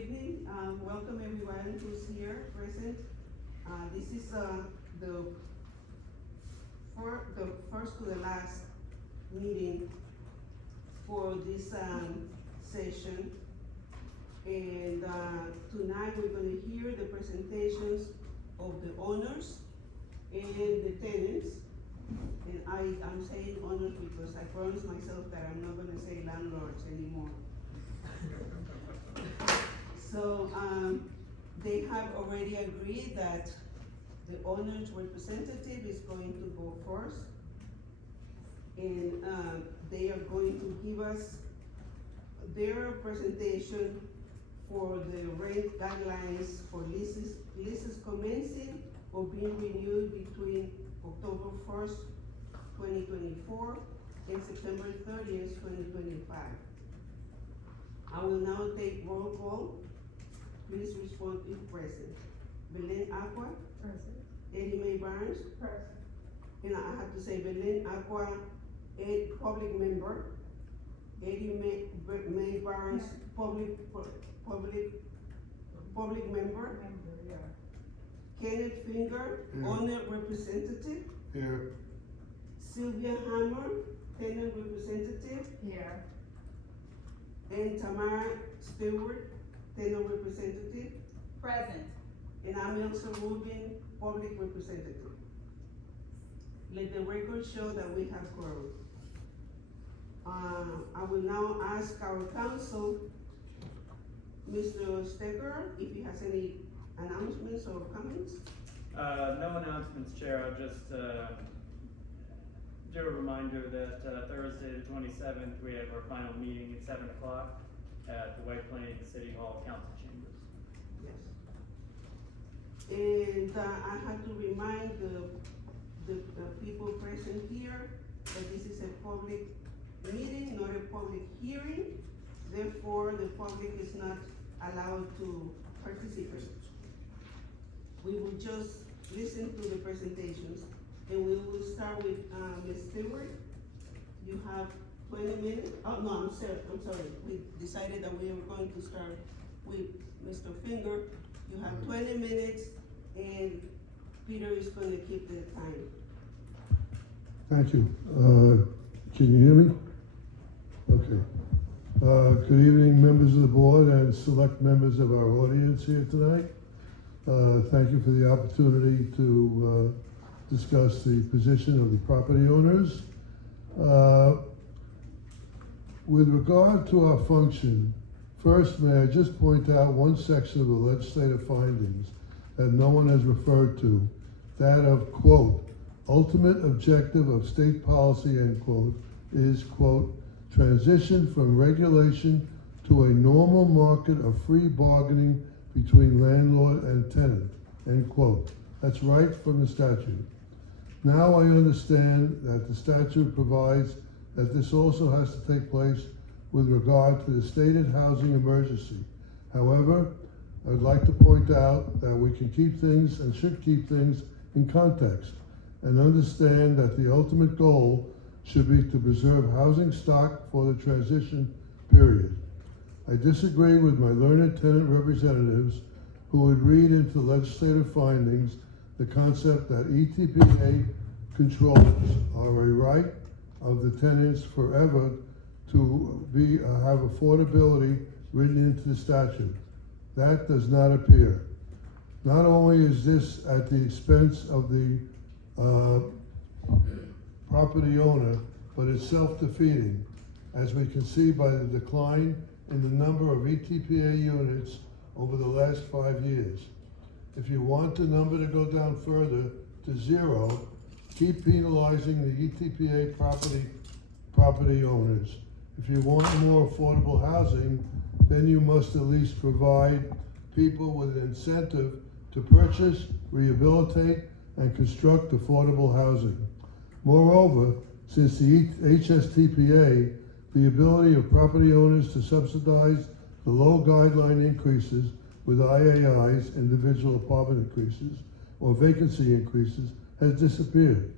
evening. Welcome everyone who's here present. This is the first to the last meeting for this session. And tonight we're going to hear the presentations of the owners and the tenants. And I'm saying owners because I promised myself that I'm not going to say landlords anymore. So they have already agreed that the owner's representative is going to go first. And they are going to give us their presentation for the rent guidelines for leases commencing or being renewed between October 1st, 2024 and September 30th, 2025. I will now take roll call. Please respond if present. Belen Aqua? Present. Eddie Mae Barnes? Present. And I have to say Belen Aqua, public member. Eddie Mae Barnes, public member. Yeah. Kenneth Finger, owner representative. Here. Sylvia Hammer, tenant representative. Here. And Tamara Stewart, tenant representative. Present. And I'm Elsa Rubin, public representative. Let the record show that we have quorum. I will now ask our counsel, Mr. Stecker, if he has any announcements or comments. No announcements, Chair. I'll just do a reminder that Thursday the 27th, we have our final meeting at 7 o'clock at the White Plains City Hall Council Chambers. Yes. And I have to remind the people present here that this is a public meeting, not a public hearing. Therefore, the public is not allowed to participate. We will just listen to the presentations, and we will start with Ms. Stewart. You have 20 minutes. Oh, no, I'm sorry. We decided that we were going to start with Mr. Finger. You have 20 minutes, and Peter is going to keep the time. Thank you. Can you hear me? Okay. Good evening, members of the board and select members of our audience here tonight. Thank you for the opportunity to discuss the position of the property owners. With regard to our function, first, may I just point out one section of the legislative findings that no one has referred to, that of, quote, ultimate objective of state policy, end quote, is, quote, transition from regulation to a normal market of free bargaining between landlord and tenant, end quote. That's right from the statute. Now I understand that the statute provides that this also has to take place with regard to the stated housing emergency. However, I'd like to point out that we can keep things and should keep things in context and understand that the ultimate goal should be to preserve housing stock for the transition period. I disagree with my learned tenant representatives who would read into legislative findings the concept that ETPA controls are a right of the tenants forever to have affordability written into the statute. That does not appear. Not only is this at the expense of the property owner, but it's self-defeating, as we can see by the decline in the number of ETPA units over the last 5 years. If you want the number to go down further to 0, keep penalizing the ETPA property owners. If you want more affordable housing, then you must at least provide people with an incentive to purchase, rehabilitate, and construct affordable housing. Moreover, since the HSTPA, the ability of property owners to subsidize the low guideline increases with IAIs, individual apartment increases, or vacancy increases, has disappeared.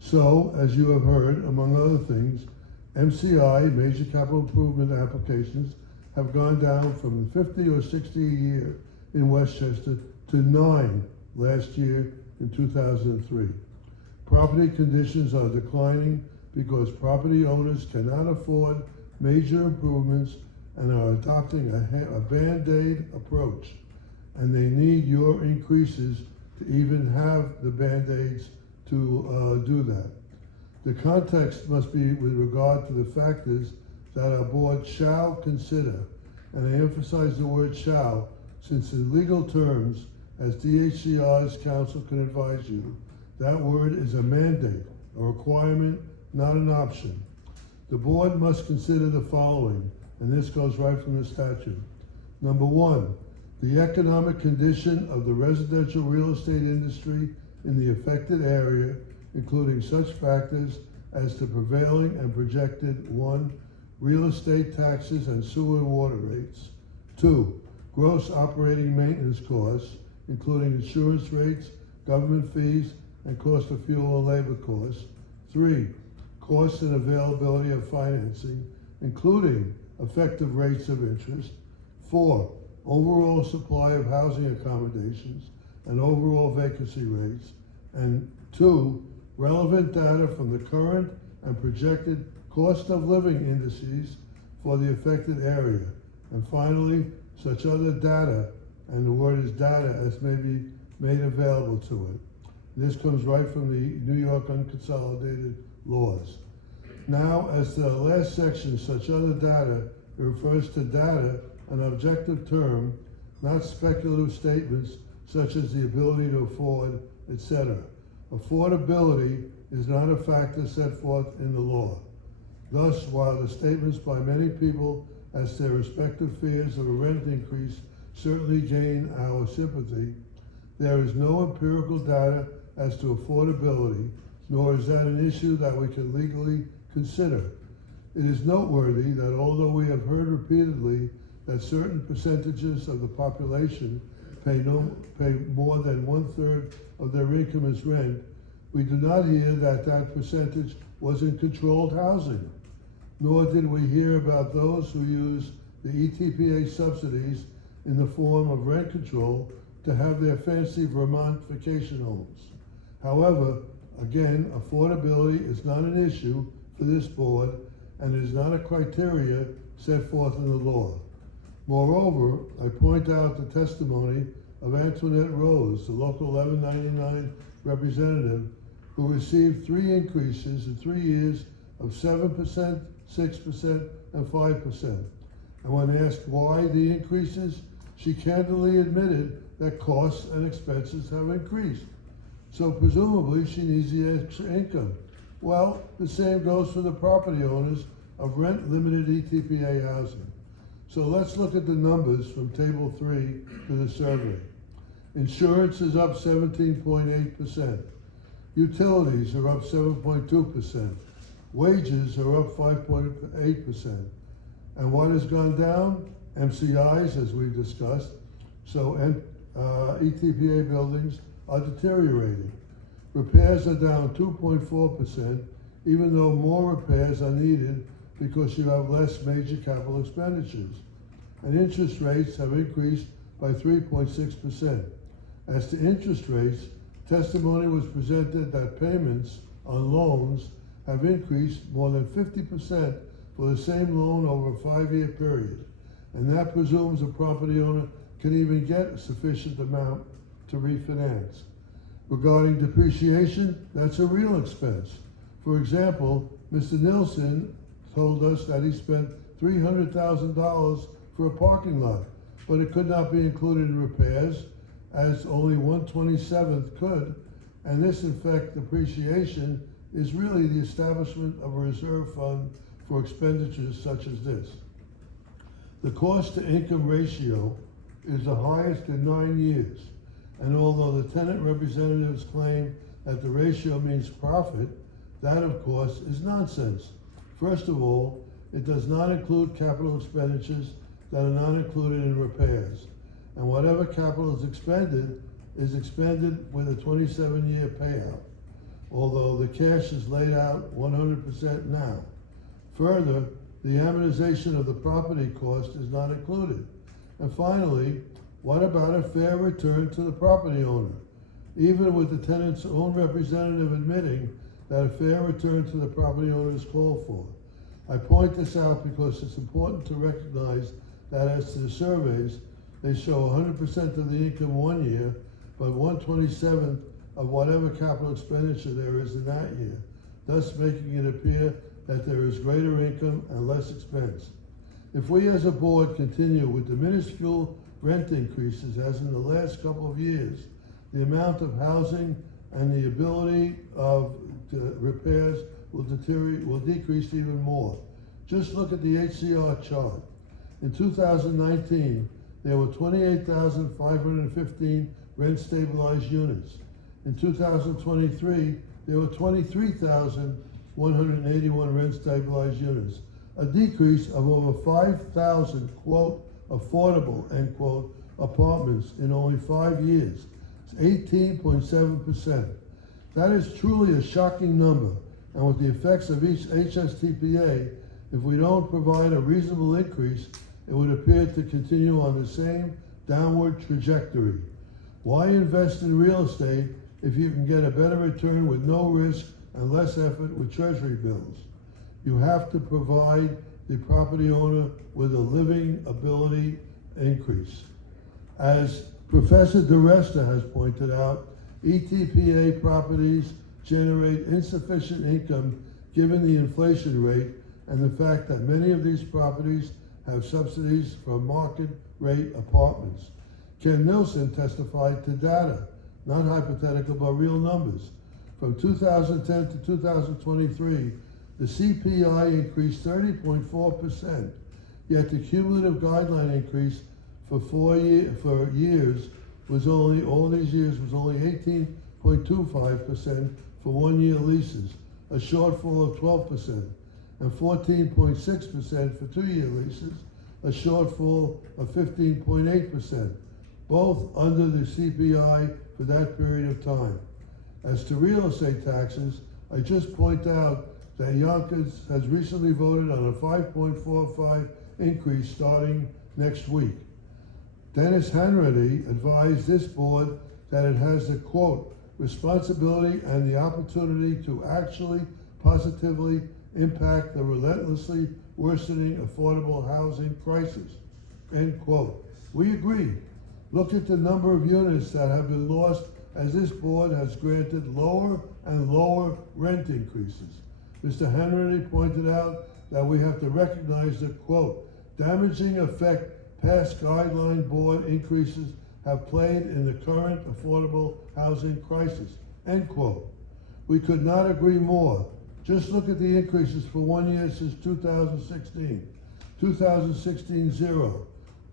So, as you have heard, among other things, MCI, major capital improvement applications, have gone down from 50 or 60 a year in Westchester to 9 last year in 2003. Property conditions are declining because property owners cannot afford major improvements and are adopting a Band-Aid approach, and they need your increases to even have the Band-Aids to do that. The context must be with regard to the factors that our board shall consider, and I emphasize the word shall, since in legal terms, as DHCR's counsel can advise you, that word is a mandate, a requirement, not an option. The board must consider the following, and this goes right from the statute. Number one, the economic condition of the residential real estate industry in the affected area, including such factors as the prevailing and projected 1, real estate taxes and sewer and water rates. 2, gross operating maintenance costs, including insurance rates, government fees, and cost of fuel and labor costs. 3, cost and availability of financing, including effective rates of interest. 4, overall supply of housing accommodations and overall vacancy rates. And 2, relevant data from the current and projected cost of living indices for the affected area. And finally, such other data, and the word is data, as may be made available to it. This comes right from the New York Unconsolidated Laws. Now, as to the last section, such other data, it refers to data, an objective term, not speculative statements such as the ability to afford, etc. Affordability is not a factor set forth in the law. Thus, while the statements by many people as to their respective fears of a rent increase certainly gain our sympathy, there is no empirical data as to affordability, nor is that an issue that we can legally consider. It is noteworthy that although we have heard repeatedly that certain percentages of the population pay more than 1/3 of their income as rent, we do not hear that that percentage was in controlled housing, nor did we hear about those who use the ETPA subsidies in the form of rent control to have their fancy Vermont vacation homes. However, again, affordability is not an issue for this board, and is not a criteria set forth in the law. Moreover, I point out the testimony of Antoinette Rose, the local 1199 representative, who received 3 increases in 3 years of 7%, 6%, and 5%. And when asked why the increases, she candidly admitted that costs and expenses have increased. So presumably she needs the extra income. Well, the same goes for the property owners of rent-limited ETPA housing. So let's look at the numbers from Table 3 to the survey. Insurance is up 17.8%. Utilities are up 7.2%. Wages are up 5.8%. And what has gone down? MCIs, as we've discussed. So ETPA buildings are deteriorating. Repairs are down 2.4%, even though more repairs are needed because you have less major capital expenditures. And interest rates have increased by 3.6%. As to interest rates, testimony was presented that payments on loans have increased more than 50% for the same loan over a 5-year period. And that presumes a property owner can even get a sufficient amount to refinance. Regarding depreciation, that's a real expense. For example, Mr. Nilsson told us that he spent $300,000 for a parking lot, but it could not be included in repairs, as only 1/27th could, and this, in fact, depreciation is really the establishment of a reserve fund for expenditures such as this. The cost-to-income ratio is the highest in 9 years. And although the tenant representatives claim that the ratio means profit, that of course is nonsense. First of all, it does not include capital expenditures that are not included in repairs. And whatever capital is expended with a 27-year payout, although the cash is laid out 100% now. Further, the amortization of the property cost is not included. And finally, what about a fair return to the property owner? Even with the tenant's own representative admitting that a fair return to the property owner is called for. I point this out because it's important to recognize that as to the surveys, they show 100% of the income one year, but 1/27 of whatever capital expenditure there is in that year, thus making it appear that there is greater income and less expense. If we as a board continue with the minuscule rent increases as in the last couple of years, the amount of housing and the ability of repairs will decrease even more. Just look at the HCR chart. In 2019, there were 28,515 rent stabilized units. In 2023, there were 23,181 rent stabilized units, a decrease of over 5,000, quote, affordable, end quote, apartments in only 5 years. It's 18.7%. That is truly a shocking number, and with the effects of each HSTPA, if we don't provide a reasonable increase, it would appear to continue on the same downward trajectory. Why invest in real estate if you can get a better return with no risk and less effort with treasury bills? You have to provide the property owner with a living ability increase. As Professor DeResta has pointed out, ETPA properties generate insufficient income given the inflation rate and the fact that many of these properties have subsidies from market rate apartments. Ken Nilsson testified to data, not hypothetical but real numbers. From 2010 to 2023, the CPI increased 30.4%, yet the cumulative guideline increase for years was only 18.25% for 1 year leases, a shortfall of 12%, and 14.6% for 2 year leases, a shortfall of 15.8%, both under the CPI for that period of time. As to real estate taxes, I just point out that Yonkers has recently voted on a 5.45 increase starting next week. Dennis Hanratty advised this board that it has the, quote, responsibility and the opportunity to actually positively impact the relentlessly worsening affordable housing crisis, end quote. We agree. Look at the number of units that have been lost as this board has granted lower and lower rent increases. Mr. Hanratty pointed out that we have to recognize the, quote, damaging effect past guideline board increases have played in the current affordable housing crisis, end quote. We could not agree more. Just look at the increases for 1 year since 2016. 2016, 0.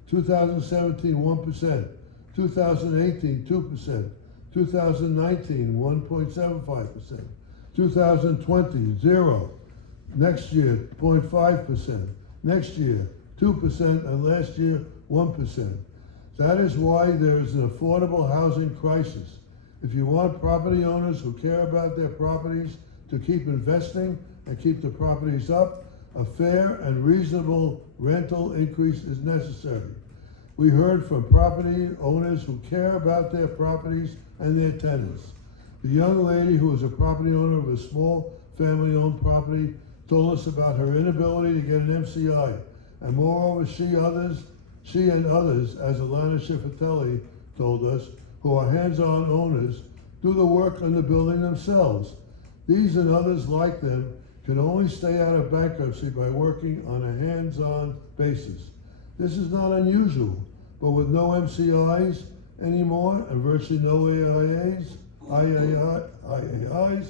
2017, 1%. 2018, 2%. 2019, 1.75%. 2020, 0. Next year, 0.5%. Next year, 2%, and last year, 1%. That is why there is an affordable housing crisis. If you want property owners who care about their properties to keep investing and keep the properties up, a fair and reasonable rental increase is necessary. We heard from property owners who care about their properties and their tenants. The young lady who is a property owner of a small family-owned property told us about her inability to get an MCI, and moreover, she and others, as Alana Schifatelli told us, who are hands-on owners, do the work on the building themselves. These and others like them can only stay out of bankruptcy by working on a hands-on basis. This is not unusual, but with no MCIs anymore and virtually no IAIs,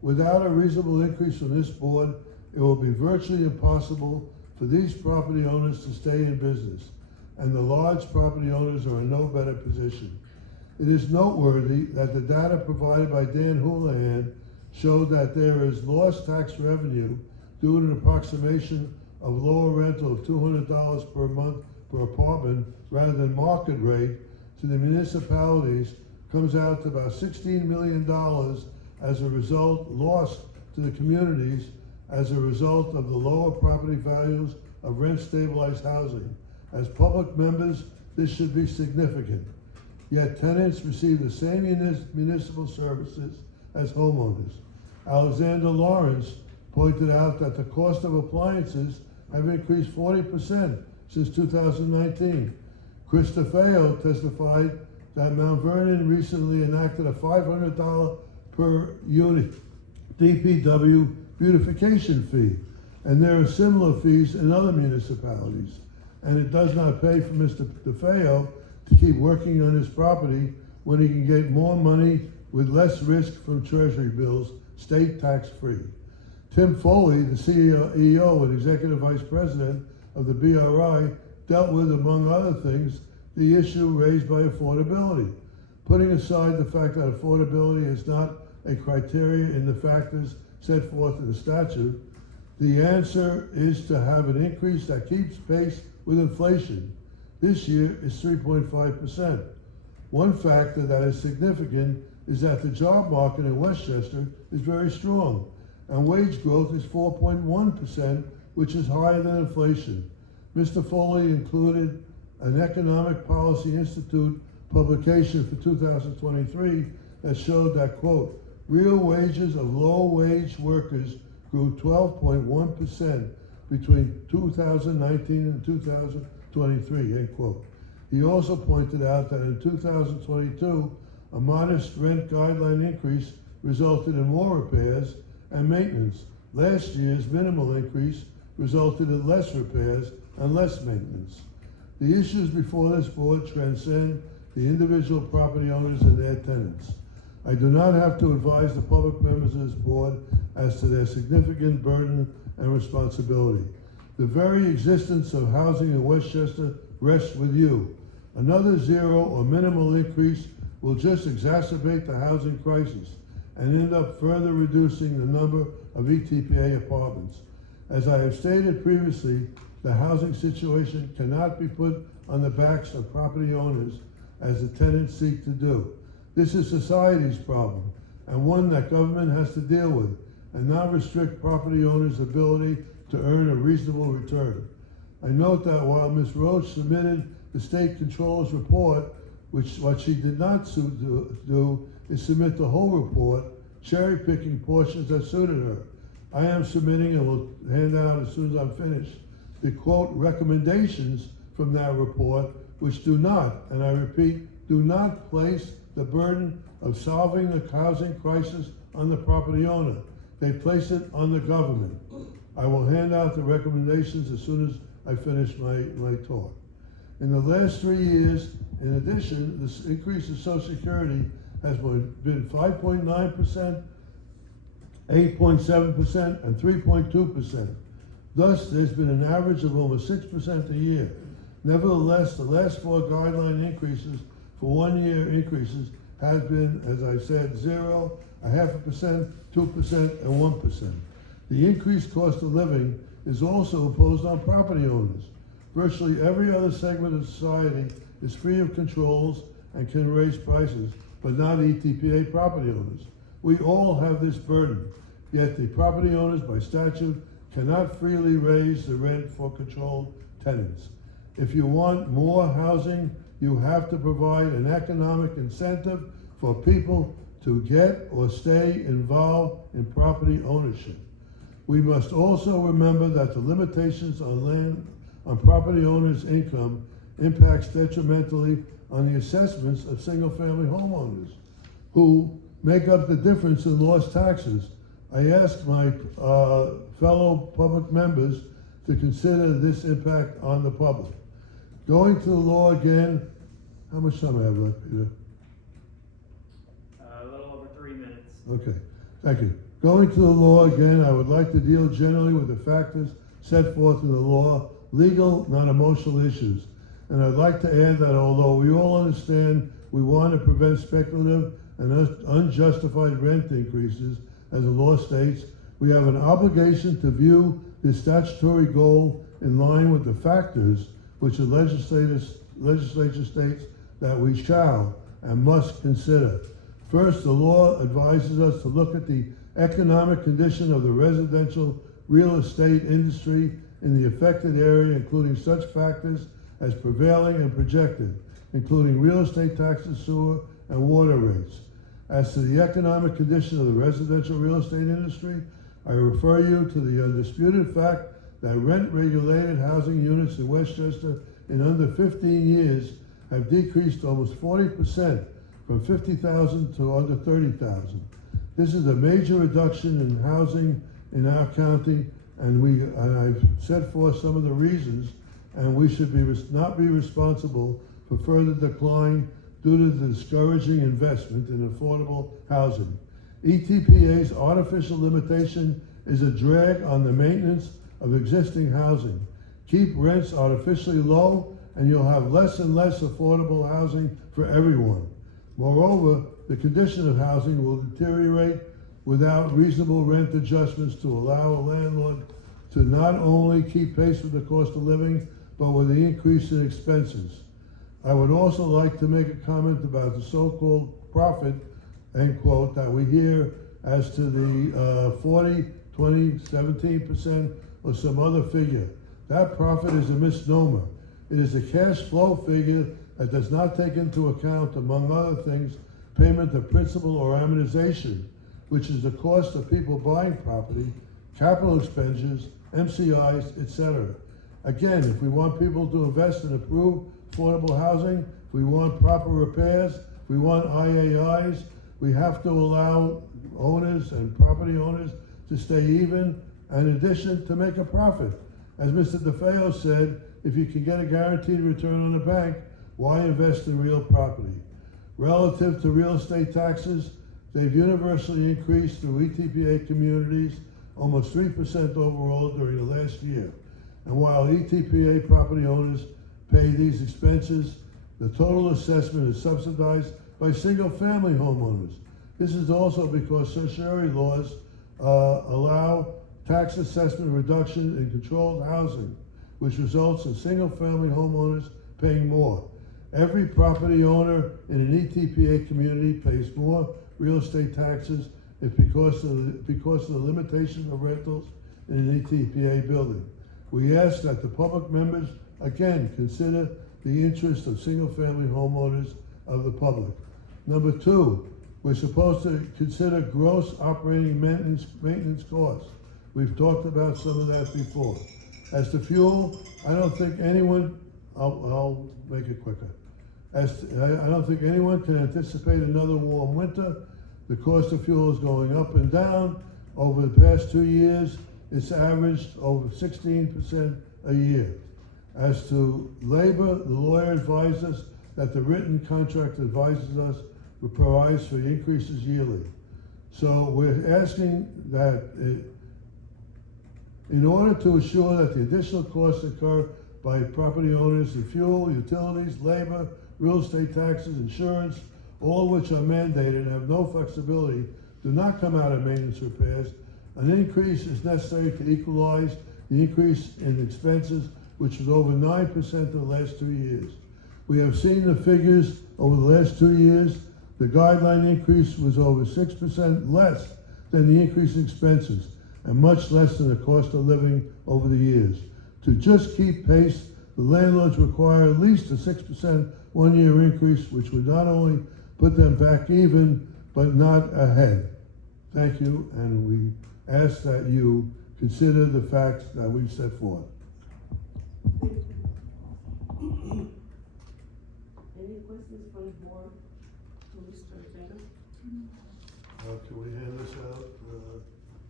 without a reasonable increase from this board, it will be virtually impossible for these property owners to stay in business, and the large property owners are in no better position. It is noteworthy that the data provided by Dan Houlihan showed that there is lost tax revenue due to an approximation of lower rental of $200 per month per apartment rather than market rate to the municipalities, comes out to about $16 million as a result lost to the communities as a result of the lower property values of rent-stabilized housing. As public members, this should be significant. Yet tenants receive the same municipal services as homeowners. Alexander Lawrence pointed out that the cost of appliances have increased 40% since 2019. Chris DeFeo testified that Mount Vernon recently enacted a $500 per unit DPW beautification fee, and there are similar fees in other municipalities. And it does not pay for Mr. DeFeo to keep working on his property when he can get more money with less risk from treasury bills, state tax-free. Tim Foley, the CEO and Executive Vice President of the BRI, dealt with, among other things, the issue raised by affordability. Putting aside the fact that affordability is not a criteria in the factors set forth in the statute, the answer is to have an increase that keeps pace with inflation. This year is 3.5%. One factor that is significant is that the job market in Westchester is very strong, and wage growth is 4.1%, which is higher than inflation. Mr. Foley included an Economic Policy Institute publication for 2023 that showed that, quote, real wages of low-wage workers grew 12.1% between 2019 and 2023, end quote. He also pointed out that in 2022, a modest rent guideline increase resulted in more repairs and maintenance. Last year's minimal increase resulted in less repairs and less maintenance. The issues before this board transcend the individual property owners and their tenants. I do not have to advise the public members of this board as to their significant burden and responsibility. The very existence of housing in Westchester rests with you. Another zero or minimal increase will just exacerbate the housing crisis and end up further reducing the number of ETPA apartments. As I have stated previously, the housing situation cannot be put on the backs of property owners as the tenants seek to do. This is society's problem, and one that government has to deal with, and not restrict property owners' ability to earn a reasonable return. I note that while Ms. Roach submitted the state controller's report, what she did not do is submit the whole report, cherry-picking portions that suited her. I am submitting, and will hand out as soon as I'm finished, the quote recommendations from that report, which do not, and I repeat, do not place the burden of solving the housing crisis on the property owner. They place it on the government. I will hand out the recommendations as soon as I finish my talk. In the last 3 years, in addition, this increase in Social Security has been 5.9%, 8.7%, and 3.2%. Thus, there's been an average of over 6% a year. Nevertheless, the last 4 guideline increases for 1 year increases have been, as I said, 0, 0.5%, 2%, and 1%. The increased cost of living is also imposed on property owners. Virtually every other segment of society is free of controls and can raise prices, but not ETPA property owners. We all have this burden, yet the property owners by statute cannot freely raise the rent for controlled tenants. If you want more housing, you have to provide an economic incentive for people to get or stay involved in property ownership. We must also remember that the limitations on property owners' income impacts detrimentally on the assessments of single-family homeowners who make up the difference in lost taxes. I ask my fellow public members to consider this impact on the public. Going to the law again, how much time I have left, Peter? A little over 3 minutes. Okay, thank you. Going to the law again, I would like to deal generally with the factors set forth in the law, legal, not emotional issues. And I'd like to add that although we all understand we want to prevent speculative and unjustified rent increases, as the law states, we have an obligation to view this statutory goal in line with the factors which the legislature states that we shall and must consider. First, the law advises us to look at the economic condition of the residential real estate industry in the affected area, including such factors as prevailing and projected, including real estate taxes, sewer, and water rates. As to the economic condition of the residential real estate industry, I refer you to the undisputed fact that rent-regulated housing units in Westchester in under 15 years have decreased almost 40%, from 50,000 to under 30,000. This is a major reduction in housing in our county, and I've set forth some of the reasons, and we should not be responsible for further decline due to the discouraging investment in affordable housing. ETPA's artificial limitation is a drag on the maintenance of existing housing. Keep rents artificially low, and you'll have less and less affordable housing for everyone. Moreover, the condition of housing will deteriorate without reasonable rent adjustments to allow a landlord to not only keep pace with the cost of living, but with the increase in expenses. I would also like to make a comment about the so-called profit, end quote, that we hear as to the 40, 20, 17% or some other figure. That profit is a misnomer. It is a cash flow figure that does not take into account, among other things, payment of principal or amortization, which is the cost of people buying property, capital expenditures, MCIs, etc. Again, if we want people to invest and improve affordable housing, if we want proper repairs, if we want IAIs, we have to allow owners and property owners to stay even, and in addition, to make a profit. As Mr. DeFeo said, if you can get a guaranteed return on the bank, why invest in real property? Relative to real estate taxes, they've universally increased through ETPA communities, almost 3% overall during the last year. And while ETPA property owners pay these expenses, the total assessment is subsidized by single-family homeowners. This is also because certiorari laws allow tax assessment reduction in controlled housing, which results in single-family homeowners paying more. Every property owner in an ETPA community pays more real estate taxes because of the limitation of rentals in an ETPA building. We ask that the public members, again, consider the interest of single-family homeowners of the public. Number two, we're supposed to consider gross operating maintenance costs. We've talked about some of that before. As to fuel, I don't think anyone, I'll make it quicker. I don't think anyone can anticipate another warm winter. The cost of fuel is going up and down. Over the past 2 years, it's averaged over 16% a year. As to labor, the lawyer advised us that the written contract advises us provides for increases yearly. So we're asking that in order to assure that the additional costs incurred by property owners in fuel, utilities, labor, real estate taxes, insurance, all which are mandated and have no flexibility, do not come out of maintenance repairs, an increase is necessary to equalize the increase in expenses, which is over 9% in the last 2 years. We have seen the figures over the last 2 years. The guideline increase was over 6% less than the increase in expenses, and much less than the cost of living over the years. To just keep pace, the landlords require at least a 6% one-year increase, which would not only put them back even, but not ahead. Thank you, and we ask that you consider the facts that we've set forth. Any questions from the board to Mr. Taylor? Can we hand this out,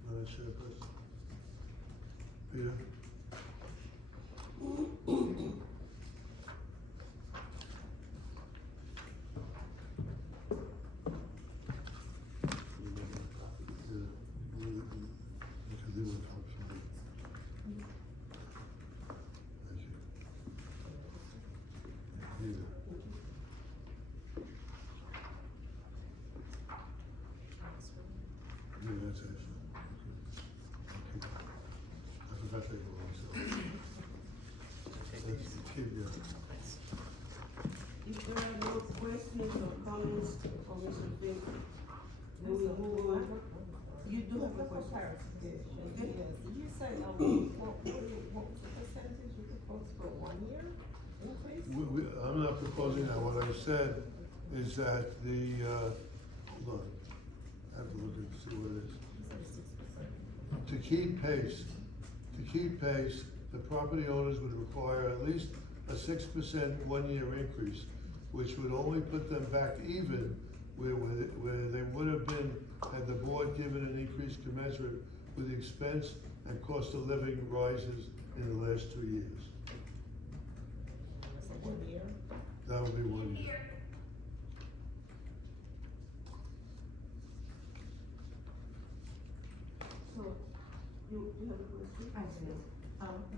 Madam Chairperson? Peter? If there are no questions or comments for Mr. Fink, then we move on. You do have a question. Yes. Okay. Yes. You what was the percentage you proposed for 1 year increase? I'm not proposing that. What I said is that the, hold on, I have to look and see what it is. You said 6%. To keep pace, the property owners would require at least a 6% 1 year increase, which would only put them back even where they would have been had the board given an increase commensurate with the expense and cost of living rises in the last 2 years. So 1 year? That would be 1 year. So, you have a question? I do.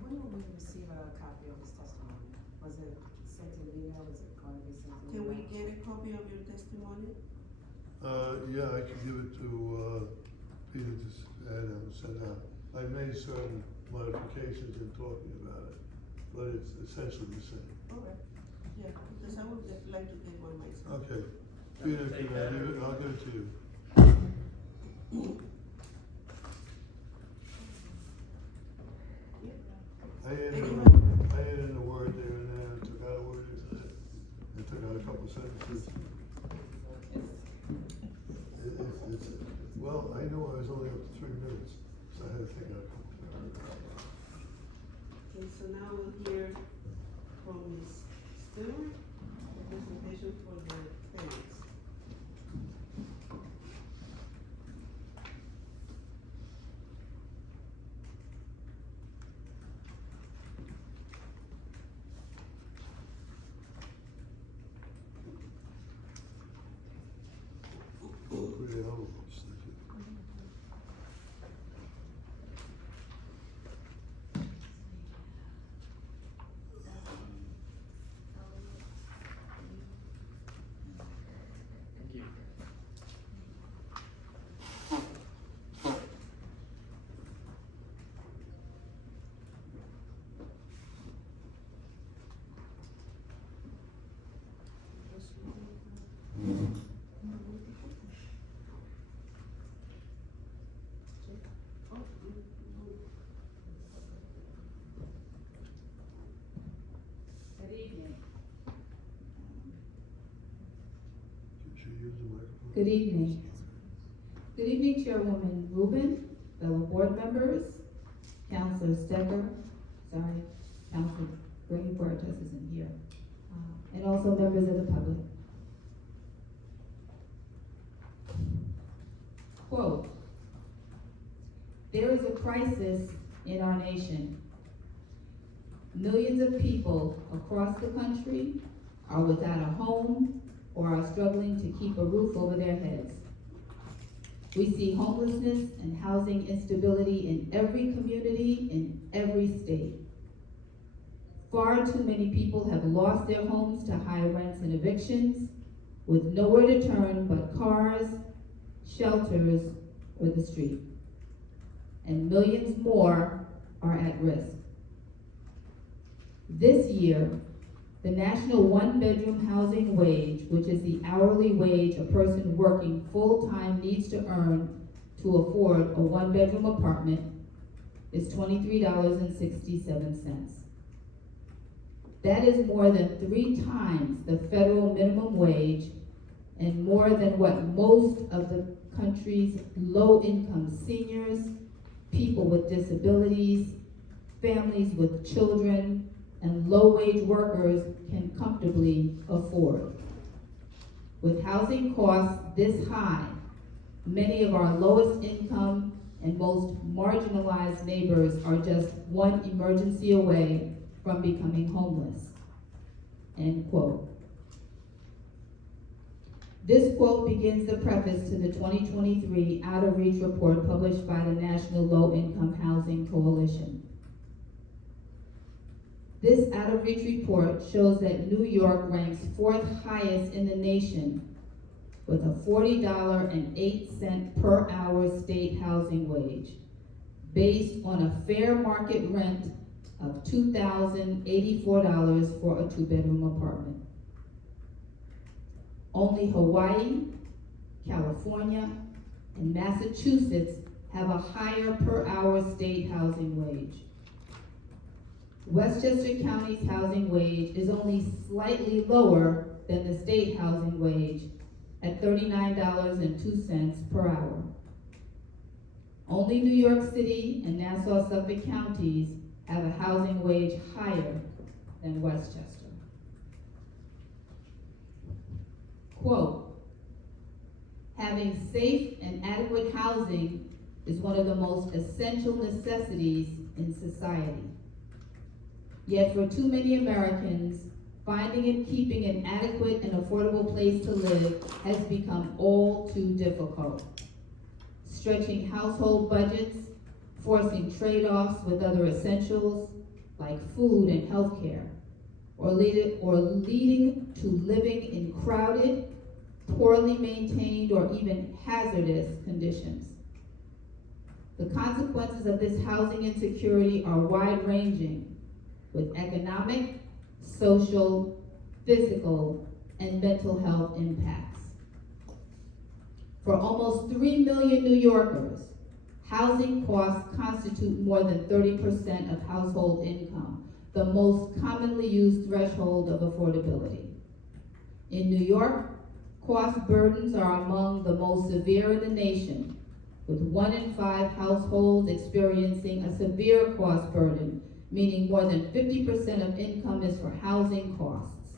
When will we receive a copy of this testimony? Was it sent in email? Was it going to be sent in Can email? we get a copy of your testimony? Yeah, I can give it to, Peter to add and send out. I made certain modifications in talking about it, but it's essentially the same. All right. Yeah, because I would just like to get one myself. Okay, Peter, can I give it? I'll give it to you. I added in a word there and then took out a word and took out a couple sentences. It's, well, I know I was only up to 3 minutes, so I had to take out a couple. Okay, so now we'll hear from Ms. Stewart, the presentation for the tenants. Pretty envelopes, thank you. Thank you. Good evening. Should you use the microphone? Good evening. Good evening, Chairwoman Rubin, fellow board members, Councilor Stecker, Councilor Bernie Burgess isn't here, and also members of the public. Quote, "There is a crisis in our nation. Millions of people across the country are without a home or are struggling to keep a roof over their heads. We see homelessness and housing instability in every community, in every state. Far too many people have lost their homes to high rents and evictions, with nowhere to turn but cars, shelters, or the street. And millions more are at risk. This year, the national one-bedroom housing wage, which is the hourly wage a person working full-time needs to earn to afford a one-bedroom apartment, is $23.67. That is more than 3 times the federal minimum wage and more than what most of the country's low-income seniors, people with disabilities, families with children, and low-wage workers can comfortably afford. With housing costs this high, many of our lowest income and most marginalized neighbors are just one emergency away from becoming homeless." End quote. This quote begins the preface to the 2023 Out of Reach report published by the National Low Income Housing Coalition. This Out of Reach report shows that New York ranks 4th highest in the nation with a $40.08 per hour state housing wage, based on a fair market rent of $2,084 for a 2-bedroom apartment. Only Hawaii, California, and Massachusetts have a higher per hour state housing wage. Westchester County's housing wage is only slightly lower than the state housing wage at $39.02 per hour. Only New York City and Nassau-Suffolk counties have a housing wage higher than Westchester. Quote, having safe and adequate housing is one of the most essential necessities in society. Yet for too many Americans, finding and keeping an adequate and affordable place to live has become all too difficult, stretching household budgets, forcing trade-offs with other essentials like food and health care, or leading to living in crowded, poorly maintained, or even hazardous conditions. The consequences of this housing insecurity are wide-ranging, with economic, social, physical, and mental health impacts. For almost 3 million New Yorkers, housing costs constitute more than 30% of household income, the most commonly used threshold of affordability. In New York, cost burdens are among the most severe in the nation, with 1 in 5 households experiencing a severe cost burden, meaning more than 50% of income is for housing costs.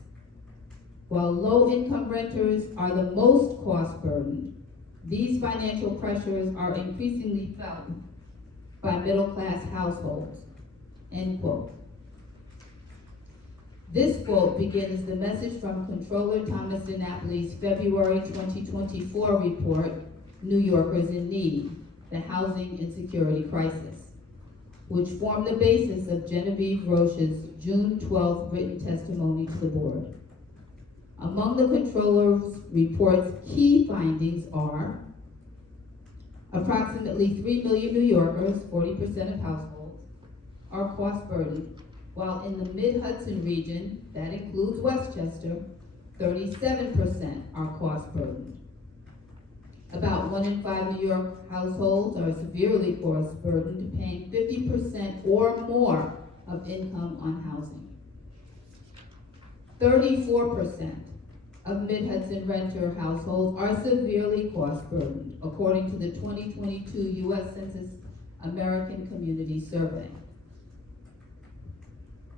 While low-income renters are the most cost burdened, these financial pressures are increasingly felt by middle-class households, end quote. This quote begins the message from Comptroller Thomas DiNapoli's February 2024 report, New Yorkers in Need, the Housing Insecurity Crisis, which formed the basis of Genevieve Roche's June 12th written testimony to the board. Among the Comptroller's report's key findings are approximately 3 million New Yorkers, 40% of households, are cost burdened, while in the Mid-Hudson region, that includes Westchester, 37% are cost burdened. About 1 in 5 New York households are severely cost burdened, paying 50% or more of income on housing. 34% of Mid-Hudson renter households are severely cost burdened, according to the 2022 U.S. Census American Community Survey.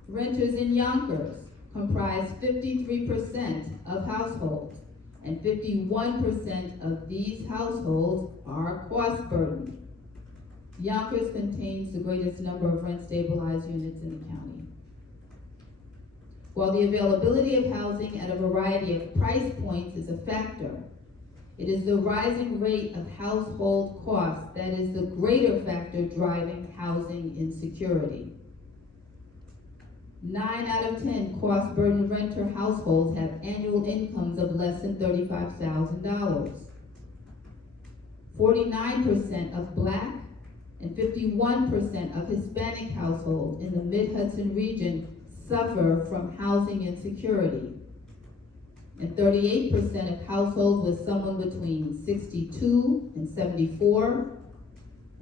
Renters in Yonkers comprise 53% of households, and 51% of these households are cost burdened. Yonkers contains the greatest number of rent-stabilized units in the county. While the availability of housing at a variety of price points is a factor, it is the rising rate of household costs that is the greater factor driving housing insecurity. 9 out of 10 cost-burdened renter households have annual incomes of less than $35,000. 49% of Black and 51% of Hispanic households in the Mid-Hudson region suffer from housing insecurity. And 38% of households with someone between 62 and 74,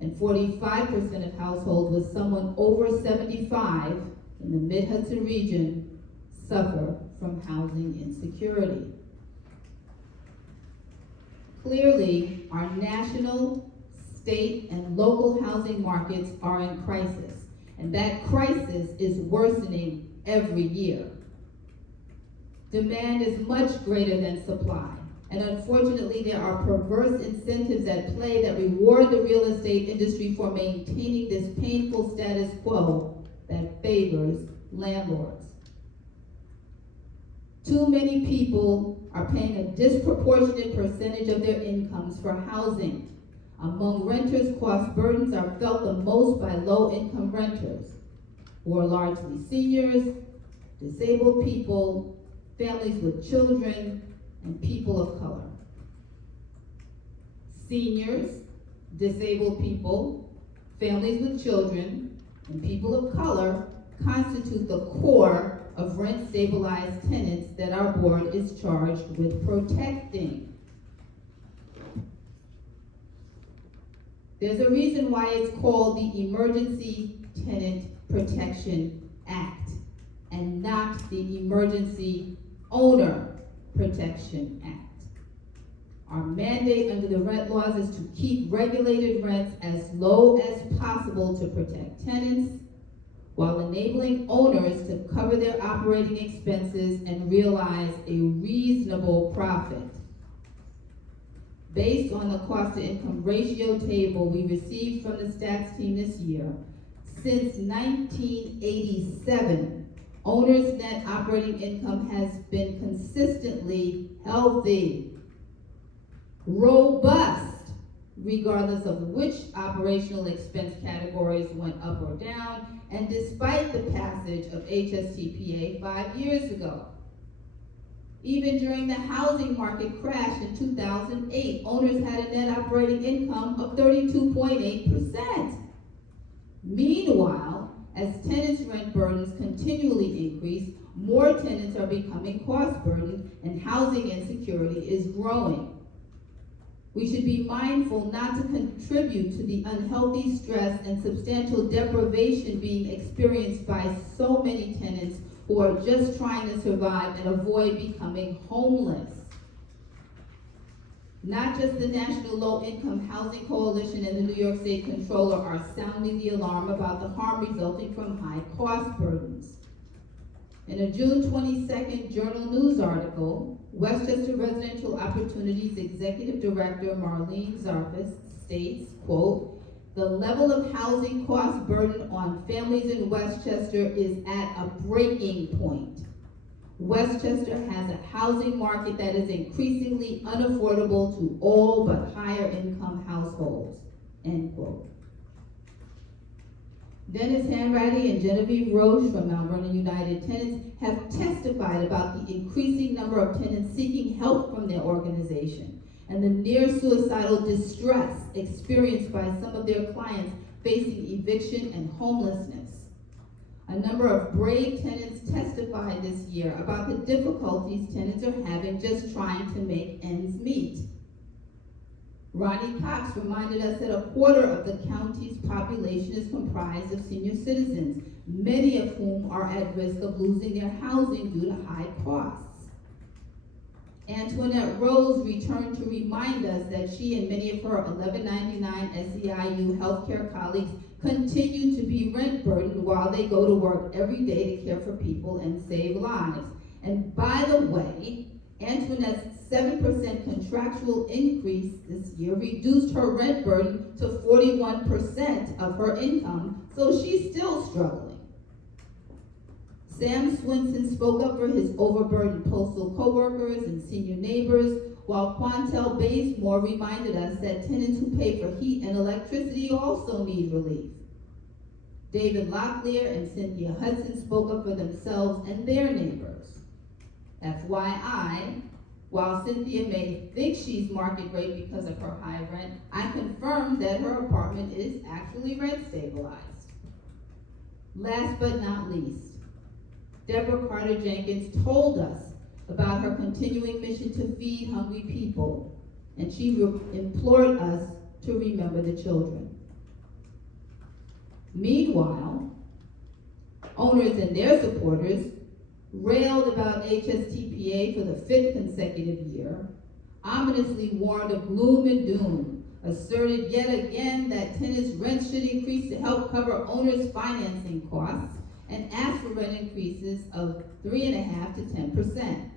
and 45% of households with someone over 75 in the Mid-Hudson region suffer from housing insecurity. Clearly, our national, state, and local housing markets are in crisis, and that crisis is worsening every year. Demand is much greater than supply, and unfortunately there are perverse incentives at play that reward the real estate industry for maintaining this painful status quo that favors landlords. Too many people are paying a disproportionate percentage of their incomes for housing. Among renters, cost burdens are felt the most by low-income renters, who are largely seniors, disabled people, families with children, and people of color. Seniors, disabled people, families with children, and people of color constitute the core of rent-stabilized tenants that our board is charged with protecting. There's a reason why it's called the Emergency Tenant Protection Act and not the Emergency Owner Protection Act. Our mandate under the rent laws is to keep regulated rents as low as possible to protect tenants while enabling owners to cover their operating expenses and realize a reasonable profit. Based on the cost-to-income ratio table we received from the stats team this year, since 1987, owners' net operating income has been consistently healthy, robust, regardless of which operational expense categories went up or down, and despite the passage of HSTPA 5 years ago. Even during the housing market crash in 2008, owners had a net operating income of 32.8%. Meanwhile, as tenants' rent burdens continually increase, more tenants are becoming cost burdened and housing insecurity is growing. We should be mindful not to contribute to the unhealthy stress and substantial deprivation being experienced by so many tenants who are just trying to survive and avoid becoming homeless. Not just the National Low Income Housing Coalition and the New York State Comptroller are sounding the alarm about the harm resulting from high cost burdens. In a June 22nd Journal News article, Westchester Residential Opportunities Executive Director Marlene Zarfis states, quote, "The level of housing cost burden on families in Westchester is at a breaking point. Westchester has a housing market that is increasingly unaffordable to all but higher income households," end quote. Dennis Hanratty and Genevieve Roche from Mount Vernon United Tenants have testified about the increasing number of tenants seeking help from their organization and the near suicidal distress experienced by some of their clients facing eviction and homelessness. A number of brave tenants testified this year about the difficulties tenants are having just trying to make ends meet. Ronnie Cox reminded us that a quarter of the county's population is comprised of senior citizens, many of whom are at risk of losing their housing due to high costs. Antoinette Rose returned to remind us that she and many of her 1199 SEIU healthcare colleagues continue to be rent burdened while they go to work every day to care for people and save lives. And by the way, Antoinette's 7% contractual increase this year reduced her rent burden to 41% of her income, so she's still struggling. Sam Swinson spoke up for his overburdened postal coworkers and senior neighbors, while Quantel Bazemore reminded us that tenants who pay for heat and electricity also need relief. David Locklear and Cynthia Hudson spoke up for themselves and their neighbors. FYI, while Cynthia may think she's market rate because of her high rent, I confirmed that her apartment is actually rent stabilized. Last but not least, Deborah Carter Jenkins told us about her continuing mission to feed hungry people, and she implored us to remember the children. Meanwhile, owners and their supporters railed about HSTPA for the 5th consecutive year, ominously warned of gloom and doom, asserted yet again that tenants' rent should increase to help cover owners' financing costs, and asked for rent increases of 3.5% to 10%.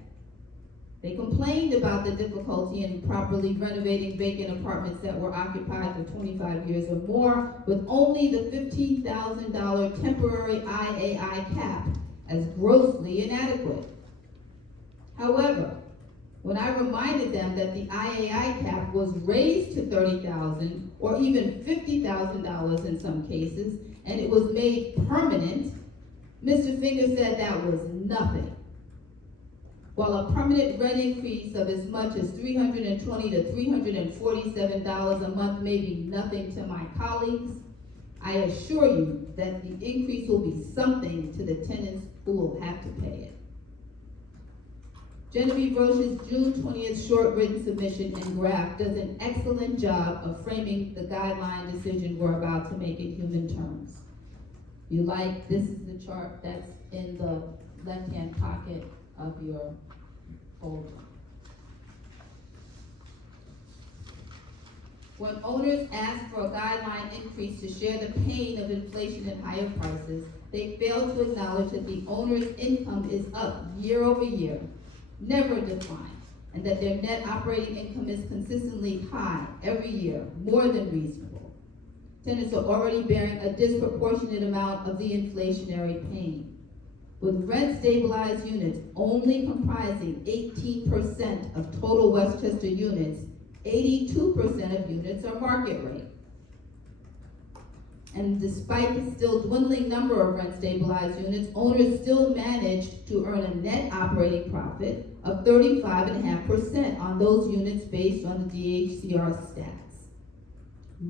They complained about the difficulty in properly renovating vacant apartments that were occupied for 25 years or more, with only the $15,000 temporary IAI cap as grossly inadequate. However, when I reminded them that the IAI cap was raised to $30,000 or even $50,000 in some cases, and it was made permanent, Mr. Finger said that was nothing. While a permanent rent increase of as much as $320 to $347 a month may be nothing to my colleagues, I assure you that the increase will be something to the tenants who will have to pay it. Genevieve Roche's June 20th short written submission and graph does an excellent job of framing the guideline decision we're about to make in human terms. This is the chart that's in the left-hand pocket of your folder. When owners ask for a guideline increase to share the pain of inflation and higher prices, they fail to acknowledge that the owner's income is up year over year, never declined, and that their net operating income is consistently high every year, more than reasonable. Tenants are already bearing a disproportionate amount of the inflationary pain. With rent-stabilized units only comprising 18% of total Westchester units, 82% of units are market rate. And despite the still dwindling number of rent-stabilized units, owners still manage to earn a net operating profit of 35.5% on those units based on the DHCR stats.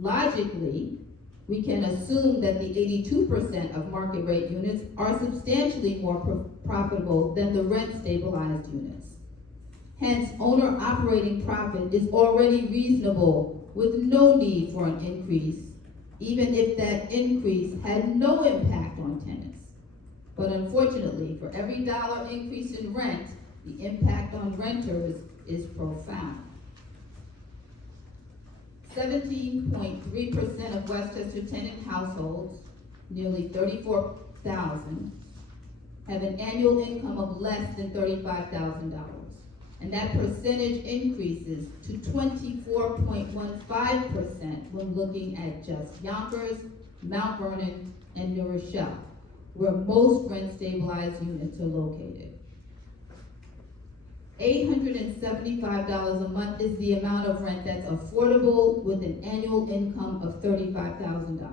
Logically, we can assume that the 82% of market rate units are substantially more profitable than the rent-stabilized units. Hence, owner operating profit is already reasonable with no need for an increase, even if that increase had no impact on tenants. But unfortunately, for every dollar increase in rent, the impact on renters is profound. 17.3% of Westchester tenant households, nearly 34,000, have an annual income of less than $35,000. And that percentage increases to 24.15% when looking at just Yonkers, Mount Vernon, and New Rochelle, where most rent-stabilized units are located. $875 a month is the amount of rent that's affordable with an annual income of $35,000.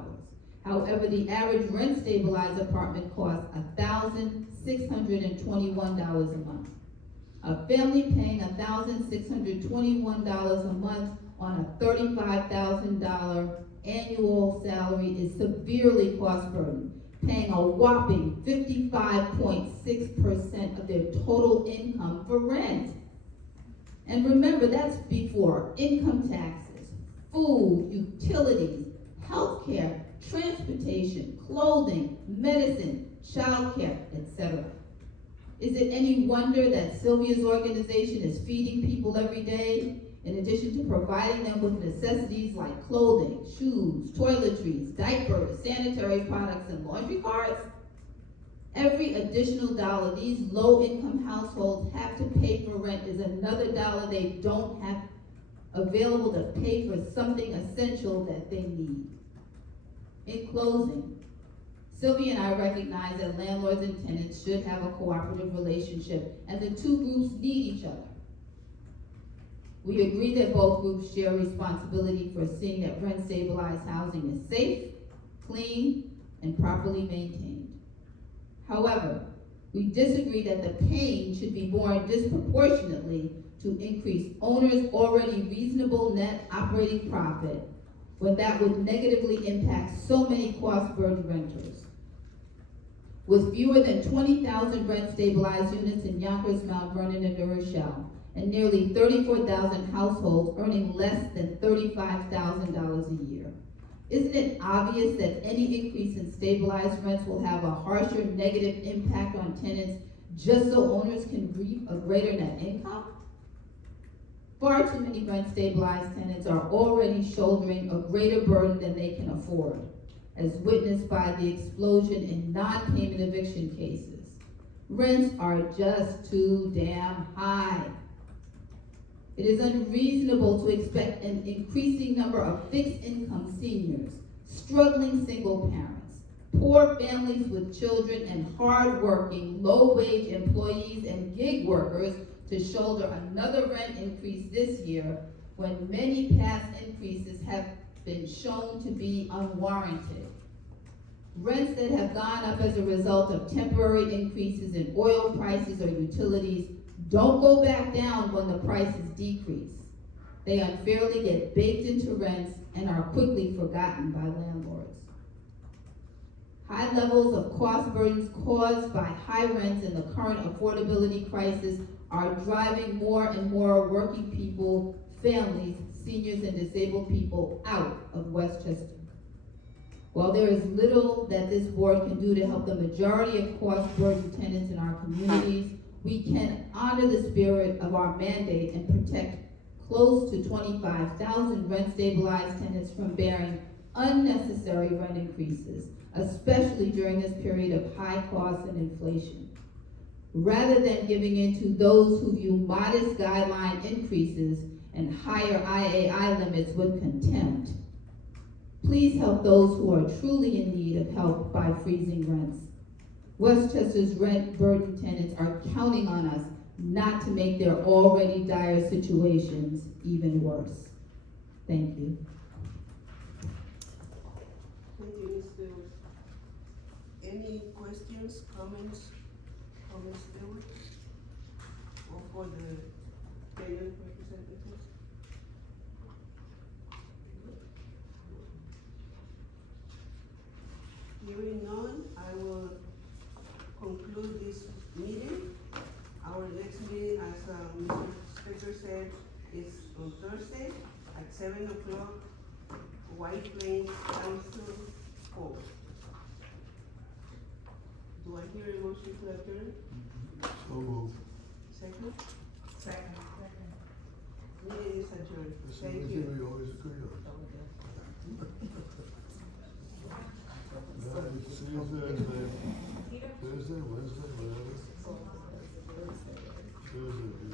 However, the average rent-stabilized apartment costs $1,621 a month. A family paying $1,621 a month on a $35,000 annual salary is severely cost-burdened, paying a whopping 55.6% of their total income for rent. And remember, that's before income taxes, food, utilities, healthcare, transportation, clothing, medicine, childcare, etc. Is it any wonder that Sylvia's organization is feeding people every day, in addition to providing them with necessities like clothing, shoes, toiletries, diapers, sanitary products, and laundry cards? Every additional dollar these low-income households have to pay for rent is another dollar they don't have available to pay for something essential that they need. In closing, Sylvia and I recognize that landlords and tenants should have a cooperative relationship, and the two groups need each other. We agree that both groups share responsibility for seeing that rent-stabilized housing is safe, clean, and properly maintained. However, we disagree that the pain should be borne disproportionately to increase owners' already reasonable net operating profit when that would negatively impact so many cost-burdened renters. With fewer than 20,000 rent-stabilized units in Yonkers, Mount Vernon, and New Rochelle, and nearly 34,000 households earning less than $35,000 a year, isn't it obvious that any increase in stabilized rents will have a harsher negative impact on tenants just so owners can reap a greater net income? Far too many rent-stabilized tenants are already shouldering a greater burden than they can afford, as witnessed by the explosion in non-payment eviction cases. Rents are just too damn high. It is unreasonable to expect an increasing number of fixed-income seniors, struggling single parents, poor families with children, and hard-working, low-wage employees and gig workers to shoulder another rent increase this year when many past increases have been shown to be unwarranted. Rents that have gone up as a result of temporary increases in oil prices or utilities don't go back down when the prices decrease. They unfairly get baked into rents and are quickly forgotten by landlords. High levels of cost burdens caused by high rents and the current affordability crisis are driving more and more working people, families, seniors, and disabled people out of Westchester. While there is little that this board can do to help the majority of cost-burdened tenants in our communities, we can honor the spirit of our mandate and protect close to 25,000 rent-stabilized tenants from bearing unnecessary rent increases, especially during this period of high costs and inflation. Rather than giving in to those who view modest guideline increases and higher IAI limits with contempt, please help those who are truly in need of help by freezing rents. Westchester's rent-burdened tenants are counting on us not to make their already dire situations even worse. Thank you. Thank you, Ms. Stewart. Any questions, comments for Ms. Stewart? Or for the tenant representative? Hearing none, I will conclude this meeting. Our next meeting, as Mr. Stecker said, is on Thursday at 7 o'clock, White Plains Council Hall. Do I hear a motion to adjourn? So moved. Second? Second. Meeting is adjourned. This is Thank the you. thing we always agree on. Yeah, see you Thursday. Thursday, Wednesday, whatever. Thursday.